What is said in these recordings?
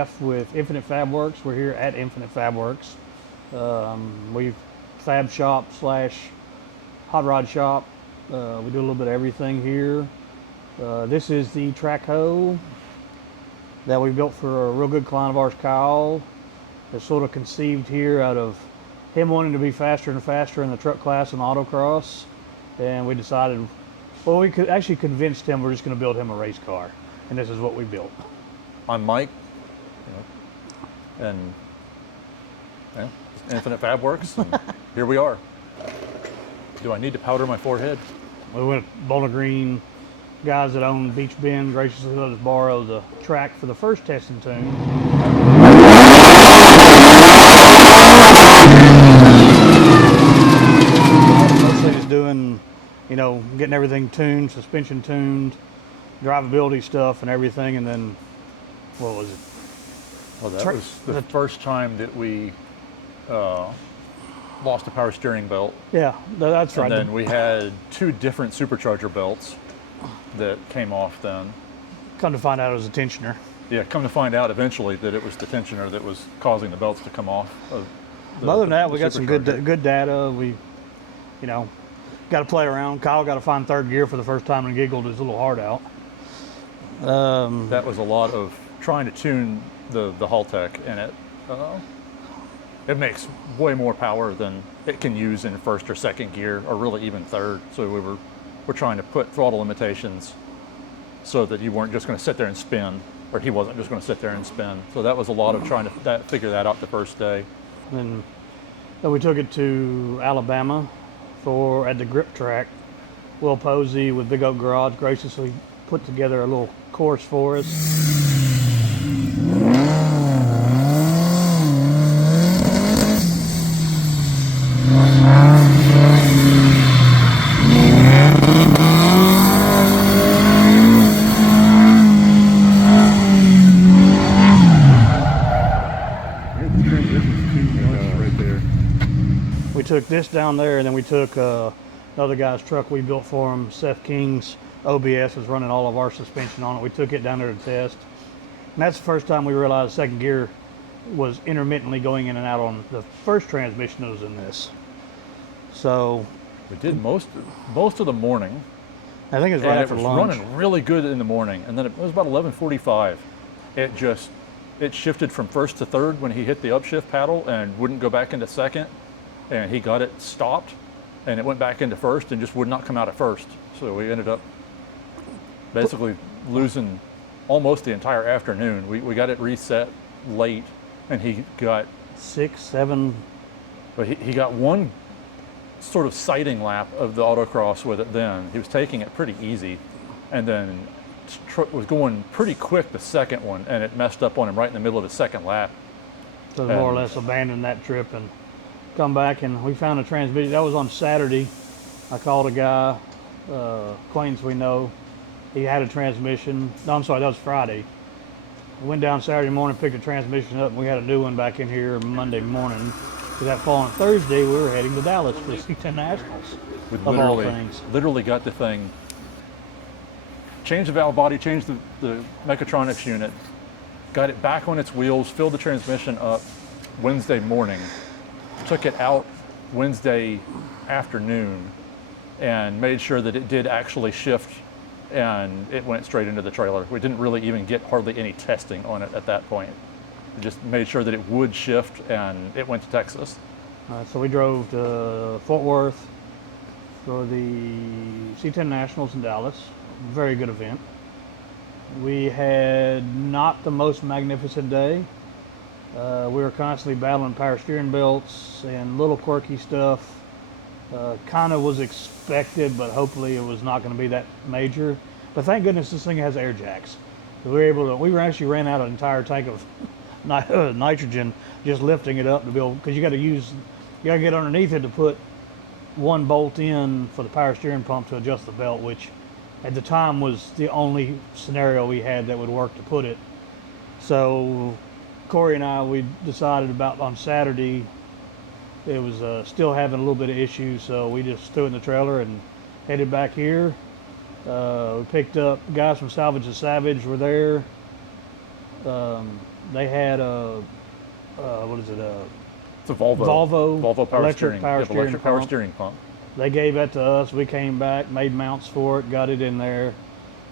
Jeff with Infinite Fab Works. We're here at Infinite Fab Works. We fab shop slash hot rod shop. We do a little bit of everything here. This is the Trackhoe that we built for a real good client of ours, Kyle. It's sort of conceived here out of him wanting to be faster and faster in the truck class and autocross. And we decided, well, we could actually convinced him we're just going to build him a race car. And this is what we built. I'm Mike, and Infinite Fab Works, and here we are. Do I need to powder my forehead? We went to Bowling Green. Guys that own Beach Bend graciously let us borrow the track for the first testing tune. Mostly just doing, getting everything tuned, suspension tuned, drivability stuff and everything, and then, what was it? Well, that was the first time that we lost a power steering belt. Yeah, that's right. And then we had 2 different supercharger belts that came off then. Come to find out it was a tensioner. Yeah, come to find out eventually that it was the tensioner that was causing the belts to come off. Other than that, we got some good data. We, got to play around. Kyle got to find third gear for the first time and giggled his little heart out. That was a lot of trying to tune the Haltech, and it makes way more power than it can use in first or second gear, or really even third. So we're trying to put throttle limitations so that you weren't just going to sit there and spin, or he wasn't just going to sit there and spin. So that was a lot of trying to figure that out the first day. And then we took it to Alabama at the grip track. Will Posey with Big Oak Garage graciously put together a little course for us. We took this down there, and then we took another guy's truck we built for him. Seth King's OBS was running all of our suspension on it. We took it down there to test. And that's the first time we realized second gear was intermittently going in and out on the first transmission that was in this. So we did most of the morning. I think it was right after lunch. It was running really good in the morning, and then it was about 11:45. It shifted from first to third when he hit the upshift paddle and wouldn't go back into second. And he got it stopped, and it went back into first and just would not come out at first. So we ended up basically losing almost the entire afternoon. We got it reset late, and he got 6, 7. But he got one sort of sighting lap of the autocross with it then. He was taking it pretty easy, and then was going pretty quick the second one, and it messed up on him right in the middle of the second lap. So more or less abandoned that trip and come back, and we found a transmission. That was on Saturday. I called a guy, acquaintance we know. He had a transmission. No, I'm sorry, that was Friday. We went down Saturday morning, picked the transmission up, and we had a new one back in here Monday morning. So that following Thursday, we were heading to Dallas for the C10 Nationals. We literally got the thing, changed the valve body, changed the mechatronics unit, got it back on its wheels, filled the transmission up Wednesday morning. Took it out Wednesday afternoon and made sure that it did actually shift, and it went straight into the trailer. We didn't really even get hardly any testing on it at that point. We just made sure that it would shift, and it went to Texas. So we drove to Fort Worth for the C10 Nationals in Dallas. Very good event. We had not the most magnificent day. We were constantly battling power steering belts and little quirky stuff. Kind of was expected, but hopefully it was not going to be that major. But thank goodness this thing has air jacks. So we actually ran out an entire tank of nitrogen just lifting it up to build, because you got to get underneath it to put one bolt in for the power steering pump to adjust the belt, which at the time was the only scenario we had that would work to put it. So Corey and I, we decided about on Saturday, it was still having a little bit of issues, so we just threw it in the trailer and headed back here. We picked up guys from Salvage the Savage were there. They had a what is it? It's a Volvo. Volvo power electric steering. power Yeah, steering electric power pump. steering pump. They gave that to us. We came back, made mounts for it, got it in there,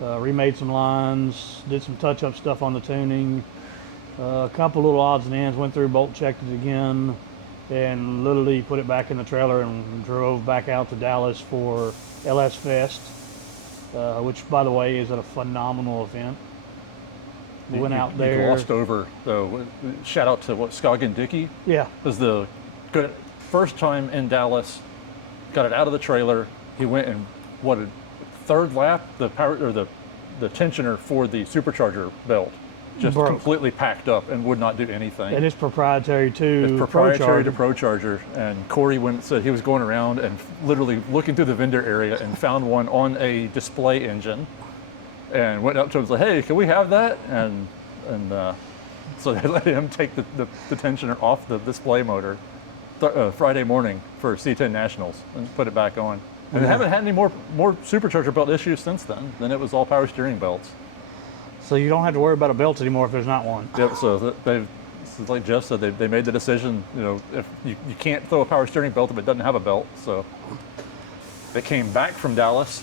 remade some lines, did some touch-up stuff on the tuning. A couple little odds and ends, went through, bolt checked it again, and literally put it back in the trailer and drove back out to Dallas for LS Fest, which, by the way, is a phenomenal event. We went out there. You glossed over, though. Shout out to Scoggin Dickey. Yeah. It was the good first time in Dallas. Got it out of the trailer. He went and a third lap, the power or the tensioner for the supercharger belt just broke. Completely packed up and would not do anything. And it's proprietary to It's proprietary to ProCharger. And Corey said he was going around and literally looking through the vendor area and found one on a display engine, and went up to him and said, "Hey, can we have that?" And so they let him take the tensioner off the display motor Friday morning for C10 Nationals and put it back on. And they haven't had any more supercharger belt issues since then. Then it was all power steering belts. So you don't have to worry about a belt anymore if there's not one. Yep. So like Jeff said, they made the decision. If you can't throw a power steering belt if it doesn't have a belt. So they came back from Dallas,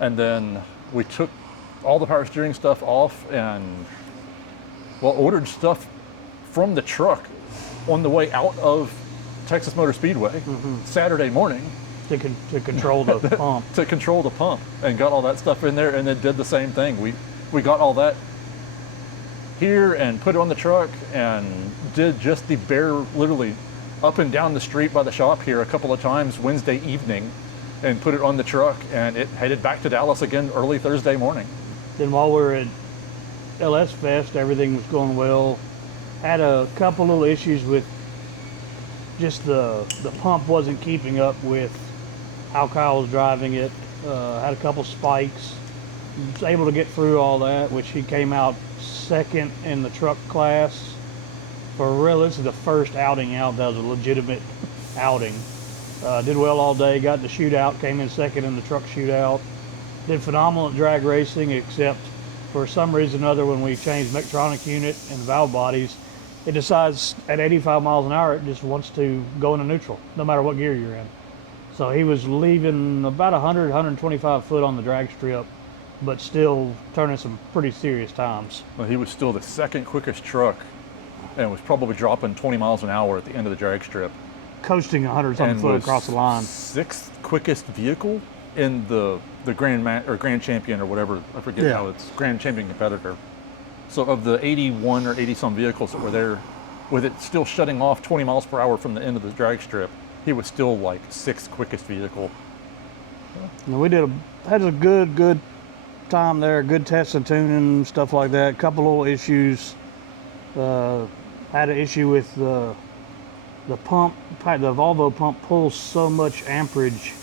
and then we took all the power steering stuff off and ordered stuff from the truck on the way out of Texas Motor Speedway Saturday morning To control the pump. to control the pump, and got all that stuff in there, and then did the same thing. We got all that here and put it on the truck and did just the bare, literally up and down the street by the shop here a couple of times Wednesday evening, and put it on the truck, and it headed back to Dallas again early Thursday morning. Then while we were at LS Fest, everything was going well. Had a couple little issues with just the pump wasn't keeping up with how Kyle was driving it. Had a couple spikes. Was able to get through all that, which he came out second in the truck class. For real, this is the first outing out that was a legitimate outing. Did well all day, got the shootout, came in second in the truck shootout. Did phenomenal at drag racing, except for some reason or other when we changed Mechatronic unit and valve bodies, it decides at 85 miles an hour it just wants to go into neutral, no matter what gear you're in. So he was leaving about 100, 125 foot on the drag strip, but still turning some pretty serious times. Well, he was still the second quickest truck, and was probably dropping 20 miles an hour at the end of the drag strip. Coasting 100-something foot across the line. Sixth quickest vehicle in the Grand Champion or whatever, I forget how it's, Grand Champion competitor. So of the 81 or 80 some vehicles that were there, with it still shutting off 20 miles per hour from the end of the drag strip, he was still like sixth quickest vehicle. And we had a good time there, good test and tuning, stuff like that. Couple little issues. Had an issue with the pump, the Volvo pump pulls so much amperage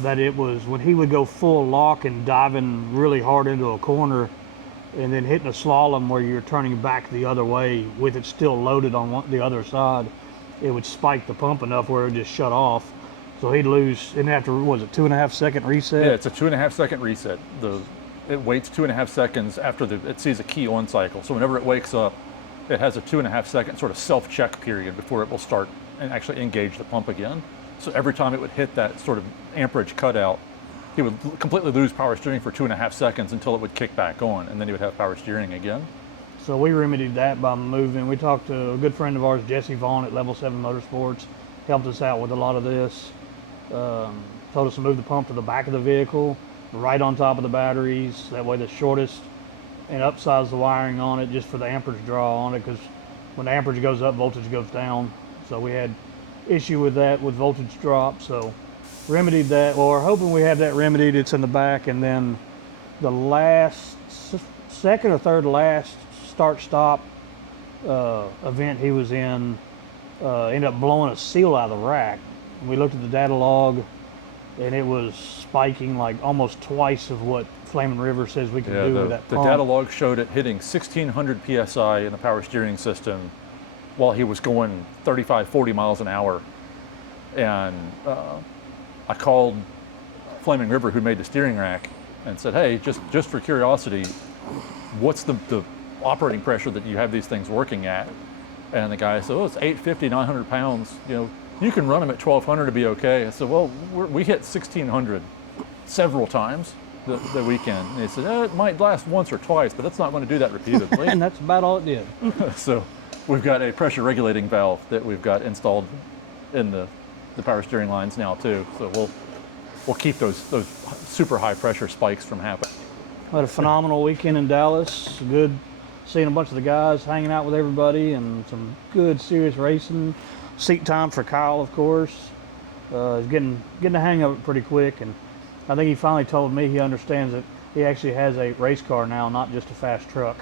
that it was, when he would go full lock and diving really hard into a corner and then hitting a slalom where you're turning back the other way with it still loaded on the other side, it would spike the pump enough where it would just shut off. So he'd lose, and after, was it 2.5 second reset? Yeah, it's a 2.5 second reset. It waits 2.5 seconds after it sees a key on cycle. So whenever it wakes up, it has a 2.5 second sort of self-check period before it will start and actually engage the pump again. So every time it would hit that sort of amperage cutout, he would completely lose power steering for 2.5 seconds until it would kick back on, and then he would have power steering again. So we remedied that by moving. We talked to a good friend of ours, Jesse Vaughn at Level 7 Motorsports, helped us out with a lot of this. Told us to move the pump to the back of the vehicle, right on top of the batteries. That way the shortest, and upsize the wiring on it just for the amperage draw on it, because when the amperage goes up, voltage goes down. So we had issue with that with voltage drop. So remedied that. Well, we're hoping we have that remedied. It's in the back, and then the last, second or third last start-stop event he was in, ended up blowing a seal out of the rack. We looked at the data log, and it was spiking like almost twice of what Flaming River says we can do with that pump. The data log showed it hitting 1,600 PSI in the power steering system while he was going 35, 40 miles an hour. And I called Flaming River, who made the steering rack, and said, hey, just for curiosity, what's the operating pressure that you have these things working at. And the guy said, oh, it's 850, 900 pounds. You know, you can run them at 1200 to be okay. I said, well, we hit 1600 several times the weekend. And they said, it might last once or twice, but that's not going to do that repeatedly. And that's about all it did. So we've got a pressure regulating valve that we've got installed in the power steering lines now too. So we'll keep those super high pressure spikes from happening. We had a phenomenal weekend in Dallas. Good seeing a bunch of the guys, hanging out with everybody, and some good serious racing. Seat time for Kyle, of course. He's getting the hang of it pretty quick, and I think he finally told me he understands that he actually has a race car now, not just a fast truck.